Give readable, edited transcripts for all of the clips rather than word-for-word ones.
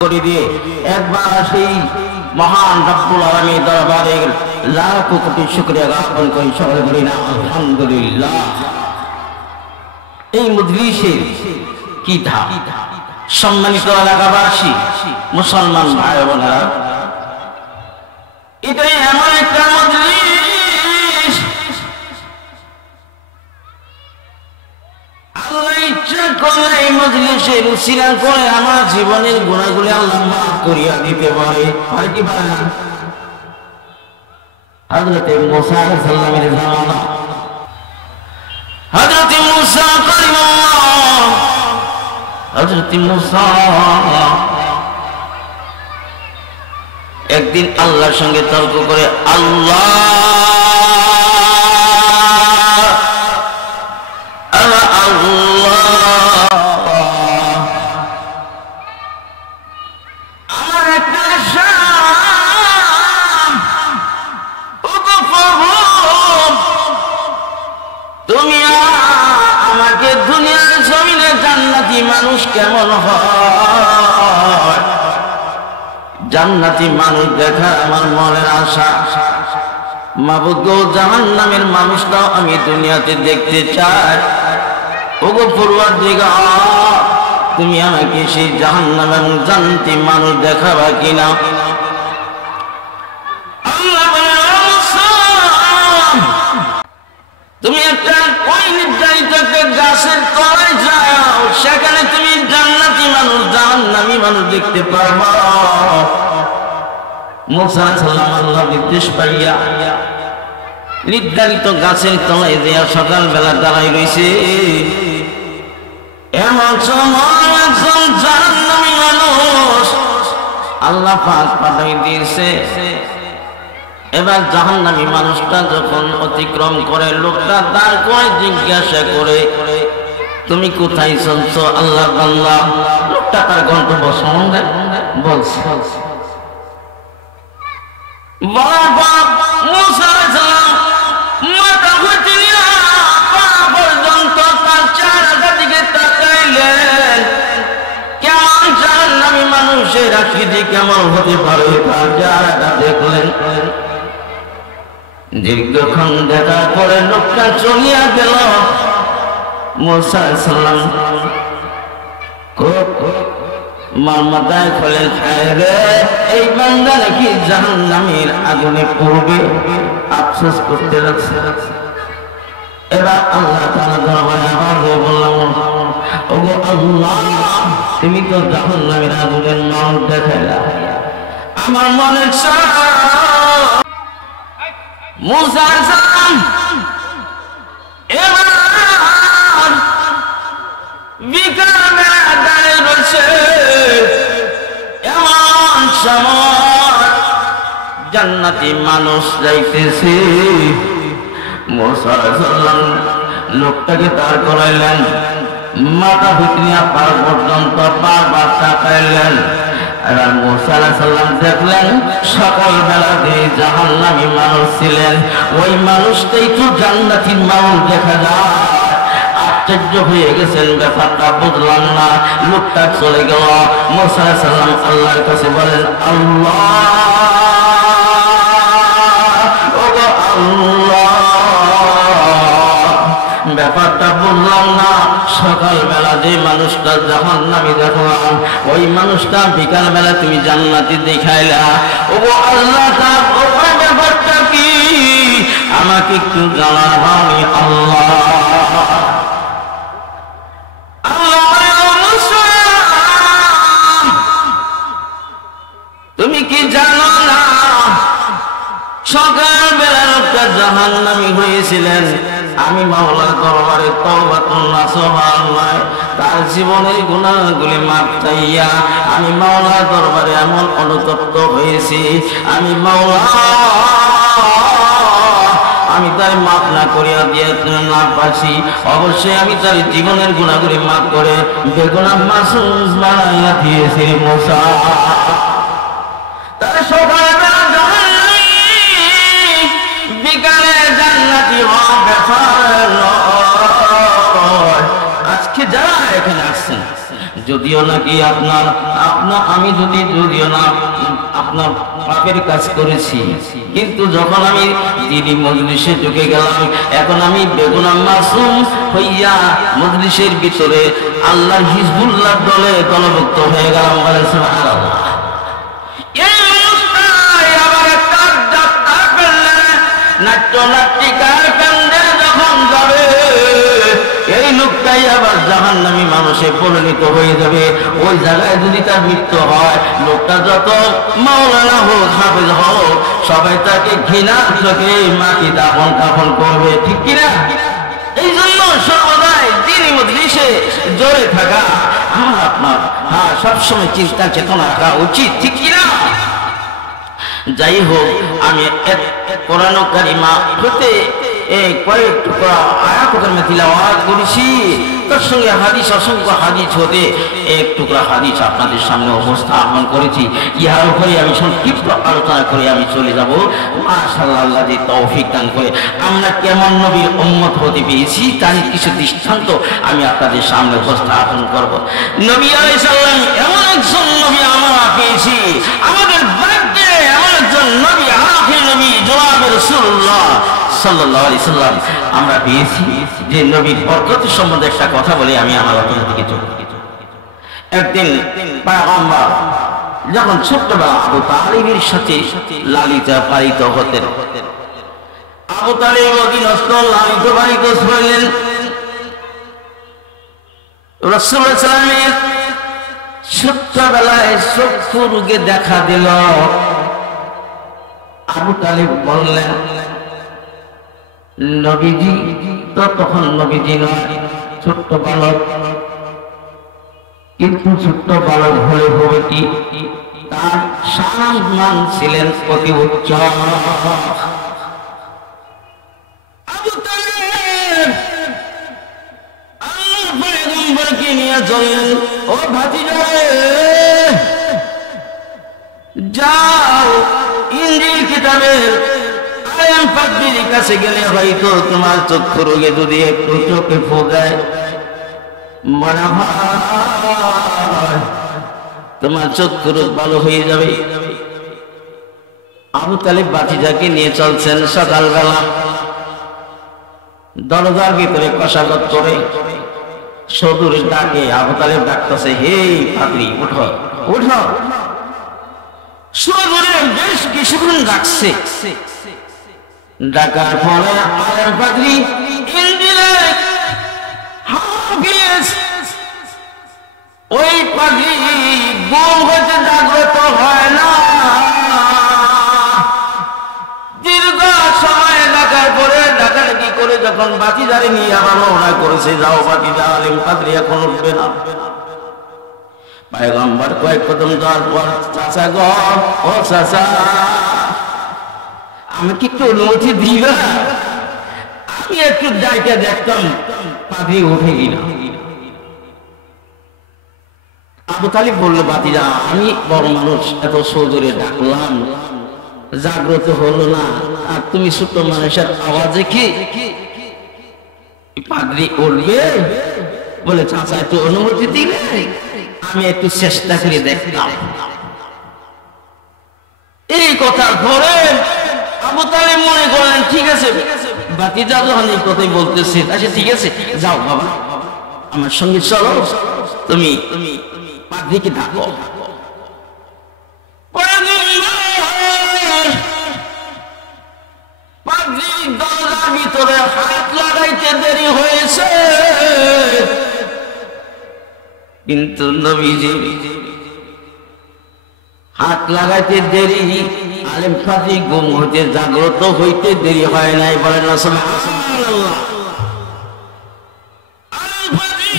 করে দিয়ে একবার সেই মহান রব্বুল আলামিনের দরবারে লাখ কোটি শুকরিয়া জ্ঞাপন করি। সকলে বলি না আলহামদুলিল্লাহ। এই মজলিসের কি ধাম, সম্মানিত এলাকাবাসী, মুসলমান ভাই বোনেরা, এটাই এমন একটা মজলিস আল্লাহ ইচ্ছা করলে এই মজলিসের উসিলা করে আমার জীবনের গুনাহগুলো আল্লাহ মাফ করিয়া দিতে পারে। হয় কি পারে না? হযরত মুসা আলাইহিস সালামের জামানা, হযরত মুসা কালিমুল্লাহ, হযরত মুসা একদিন আল্লাহর সঙ্গে তর্ক করে, আল্লাহ আমার একটা তুমি আমাকে দুনিয়ার জমিনে জান্নাতি মানুষ কেমন হয়, জান্নাতি মানুষ দেখা আমার মনের আশা। মাবুদ গো, জাহান্নামের মানুষটাও আমি দুনিয়াতে দেখতে চাই। ওগো পরওয়ারদিগার, তুমি আমাকে সেই জাহান্নাম এবং জান্নাতি মানুষ দেখাবা কিনা? তুমি একটা ওই নির্ধারিত একটা গাছের তলায় যাও, সেখানে তুমি জান্নাতি মানুষ জাহান্নামী মানুষ দেখতে পারবা। মুসা আলাইহিস সালাম আল্লাহ নির্দেশ পাইয়া নির্ধারিত গাছের তলায় দেয়া সকালবেলা দাঁড়াই রয়েছে। এমন সময় একজন জাহান্নামী মানুষ আল্লাহ পাক পাঠাই দিয়েছে। এবার জাহান্নামী মানুষটা যখন অতিক্রম করে, লোকটা দাঁড় করে জিজ্ঞাসা করে, তুমি কোথায় চলছো আল্লাহ বান্দা? লোকটা তার গন্তব্য সম্বন্ধে বলছে। মুসা আলাইহিস সালাম মাথা হইতে নিয়ে পা পর্যন্ত তার চেহারার দিকে তাকাইলেন। কেমন জাহান্নামী মানুষের আকৃতি কেমন হতে পারে তার চেহারাটা দেখলেন। দীর্ঘক্ষণ দেখার পরে লোকটা চলিয়া গেল। মুসা আলাইহিস সালাম মাথায় ফলে এই বান্দা নাকি জাহান্নামের আগুনে পড়বে, আফসোস করতে লাগছে। এবার আল্লাহ তাআলা দরবারে আওয়াজে বললাম, ওগো আল্লাহ, তুমি তো জাহান্নামের আগুনের মানুষ দেখাইলা, আমার মনে চায় মুসা আলাইহিস সালাম এবার বিকালে দাঁড়িয়ে রয়েছে। এমন সময় জান্নাতি মানুষ যাইতেছে। মুসা আলাইহিস সালাম লোকটাকে দাঁড় করাইলেন, মাথা ভিতরিয়া পা পর্যন্ত বারবার তাকাইলেন। এবার মুসা আলাইহিস সালাম দেখলেন সকালবেলা যে জাহান্নামী মানুষ ছিলেন, ওই মানুষটাই তো জান্নাতি মানুষ দেখা যায়। আশ্চর্য হয়ে গেছেন, ব্যাপারটা বুঝলাম না। লোকটা চলে গেল। মুসা আলাইহিস সালাম আল্লাহর কাছে বলেন, আল্লাহ, ওগো আল্লাহ, ব্যাপারটা বললাম না। সকালবেলা যে মানুষটা জাহান্নামী দেখলাম, ওই মানুষটা বিকালবেলা তুমি জান্নাতি দেখাইলা। ওগো আল্লাহ, তার ব্যাপারটা কি আমাকে একটু জানাবি আল্লাহ? তুমি কি জানো না সকালবেলা লোকটা জাহান্নামী হয়েছিলেন? আমি মাওলার দরবারে তওবাতুন নাসুহা নয়, তার জীবনের গুনাহগুলি মাফ চাইয়া আমি মাওলার দরবারে এমন অনুতপ্ত হয়েছি। আমি মাওলা, আমি তার মাফ না করিয়া দিয়ে না পারছি, অবশ্যই আমি তার জীবনের গুনাহগুলি মাফ করে বেগুনাহ মাসুম বানাইয়া দিয়েছি। মুসা তার সকালবেলা জাহান্নামী, বিকালে জান্নাতি হওয়া ব্যাপার নয়। আজকে যারা এখানে আসছেন যদিও নাকি আমি যদিও না আপনার পাপের কাজ করেছি, কিন্তু যখন আমি দ্বীনি মজলিসে ঢুকে গেলাম, এখন আমি বেগুনাহ মাসুম হইয়া মজলিসের ভিতরে আল্লাহর হিজবুল্লাহ দলে দলভুক্ত হয়ে গেলাম। বলেন সুবহানাল্লাহ। নাট্যনাটিকার কেন্দ্রে যখন যাবে, এই লোকটাই আবার জাহান্নামী মানুষে পরিণত হয়ে যাবে। ওই জায়গায় যদি তার মৃত্যু হয়, লোকটা যত মাওলানা হোক, হাফেজ হোক, সবাই তাকে ঘৃণা চোখে মাটি দাফন কাফন করবে, ঠিক কিনা? এই জন্য সর্বদাই দ্বীনি মজলিসে জড়ে থাকা আপনার সবসময় চিন্তা চেতনা রাখা উচিত, ঠিক কিনা? যাই হোক, আমি কোরআন কারিমা হতে কয়েক টুকরা আয়াত কারিমা তিলাওয়াত করেছি, তার সঙ্গে হাদিস, অসংখ্য হাদিস হতে এক টুকরা হাদিস আপনাদের সামনে উপস্থাপন করেছি। ইহার উপরে আমি সংক্ষিপ্ত আলোচনা করে আমি চলে যাব। মাশাআল্লাহ, আল্লাহ যে তৌফিক দান করে আমরা কেমন নবীর উম্মত হতে পেরেছি তার কিছু দৃষ্টান্ত আমি আপনাদের সামনে উপস্থাপন করব। নবী আলাইহিস সালাম এমন একজন নবী আমরা পেয়েছি, আমাদের ভাগ্যে এমন একজন নবী, আখির নবী জনাব রাসূলুল্লাহ সাল্লাল্লাহু আলাইহি সাল্লাম আমরা পেয়েছি, যে নবীর বরকত সম্বন্ধে একটা কথা বলে আমি আমার আলোচনা থেকে চলে। একদিন পয়গম্বর যখন ছোট্টবেলা আবু তালিবের সাথে লালিতা পালিত হতেন, আবু তালিব অধীনস্থ লালিত পালিত হলেন। রাসূলুল্লাহ সাল্লাল্লাহু আলাইহি ওয়াসাল্লামের ছোট্টবেলায় চক্ষু রোগে দেখা দিল। আবু তালিব বললেন, নবীজি তো তখন নবীজি নয়, ছোট্ট বালক, কিন্তু ছোট্ট বালক হলে হবে কি, তার সম্মান ছিলেন অতি উচ্চ। আবু তালিব আল্লাহর পয়গম্বরকে নিয়ে চললেন, ও ভাতিজা যাও, ইনজিল কিতাবের আয়াম পাদ্রীর কাছে গেলে হয়তো তোমার চক্ষু রোগে যদি একটু চোখে ফোকায়, মনে হয় তোমার চক্ষু রোগ ভালো হয়ে যাবে। আবু তালিব ভাতিজাকে নিয়ে চলছেন। সকালবেলা দরজার ভিতরে কষাগত করে সদুরের ডাকে আবু তালিব ডাকতেছে, হে পাদ্রী উঠো উঠো। সদুরে বেশ কিছুক্ষণ ডাকছে, ডাকার পরে আয়াম পাদ্রী ইনজিলের হাফেজ, ওই পাদ্রী ঘুম হতে জাগ্রত হয় না। দীর্ঘ সময় ডাকার পরে ডাকাডাকি করে যখন বাতিদারে নিয়ে আবার রওনা করেছে, যাও বাতিদা, আলেম পাদ্রী এখন উঠবে না। পয়গম্বর কয়েক কদম যাওয়ার পর, চাচা গো, ও চাচা, আমাকে একটু অনুমতি দিবা, আমি একটু ডাইটা দেখতাম পাদ্রী উঠে কিনা। আবু তালিব বলল, বাতিজা, আমি বড় মানুষ, এত সজোরে ডাকলাম, জাগ্রত হলো না, আর তুমি ছোট মানুষের আওয়াজে কি পাদ্রী উঠবে? বলে, চাচা একটু অনুমতি দিলে আমি একটু চেষ্টা করে দেখলাম। এই কথার পরে আবু তালিব মনে করলেন, ঠিক আছে, বাতিজা যখন এই কথাই বলতেছে, আচ্ছা ঠিক আছে, যাও বাবা, আমার সঙ্গে চলো, তুমি পাদ্রীকে ডাকো। পাদ্রী দরজার ভিতরে হাত লাগাইতে দেরি হয়েছে, কিন্তু নবীজি হাত লাগাইতে দেরি, আলেম পাদ্রী ঘুম হতে জাগ্রত হইতে দেরি হয় নাই। বলেন না সুবহানাল্লাহ। আলেম পাদ্রী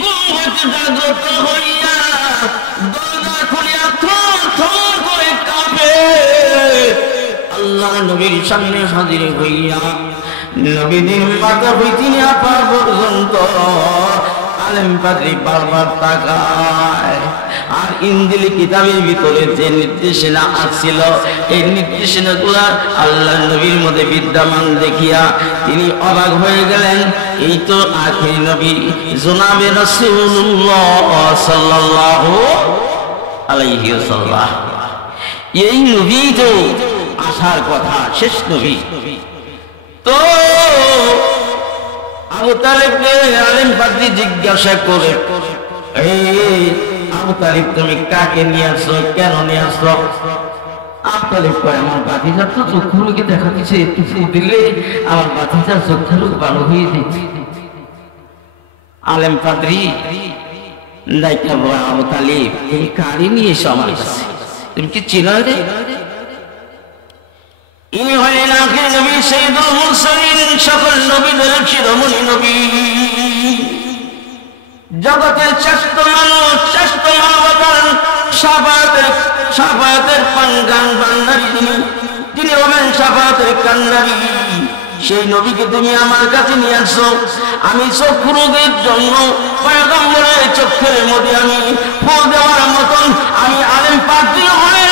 ঘুম হতে জাগ্রত হইয়া দরজা খুলিয়া থর থর করে কাঁপে। আল্লাহ নবীর সামনে হাজির হইয়া নবীজির মাথা হইতে পা পর্যন্ত আলেম পাদ্রী বারবার তাকায়। আর ইনজিল কিতাবের ভিতরে যে নির্দেশনা আসছিল এই নির্দেশনাগুলো আল্লাহর নবীর মধ্যে বিদ্যমান দেখিয়া তিনি অবাক হয়ে গেলেন। এই তো আখির নবী জনাবে রাসূলুল্লাহ সাল্লাল্লাহু আলাইহি ওয়াসাল্লাম। এই নবী তো আসার কথা, শেষ নবী। তো আবু তালেবকে আলেম পাদ্রী জিজ্ঞাসা করে, এই আবু তালেব তুমি কাকে নিয়ে আসছো, কেন নিয়ে আসছো? আবু তালেব কয়, আমার বাতিজার তো চোখগুলোকে দেখা দিচ্ছে, একটু ফু দিলে আমার বাতিজার চোখগুলো ভালো হয়ে দিচ্ছে। আলেম পাদ্রী দায়িত্ব বয়, আবু তালেব এই কারি নিয়ে এসো আমার কাছে, তুমি কি চিনো রে? ইনি হলেন আখির নবী সাইয়্যিদুল মুরসালিন, সকল নবীদের শিরোমণি নবী, জগতের শ্রেষ্ঠ মানুষ, শ্রেষ্ঠ মানবতার শাফায়াতের কান্ডারী তিনি হবেন শাফায়াতের কান্ডারী। সেই নবীকে তুমি আমার কাছে নিয়ে আসছো। আমি চক্ষু রোগের জন্য পয়গম্বরের চক্ষের মধ্যে আমি ফু দেওয়ার মতন আমি আলেম পাদ্রী হয়ে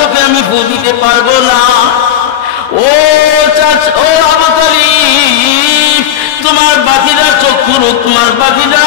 চোখে আমি ফু দিতে পারবো না। ও আবু তালিব, তোমার বাকিরা চক্ষু, তোমার বাকিরা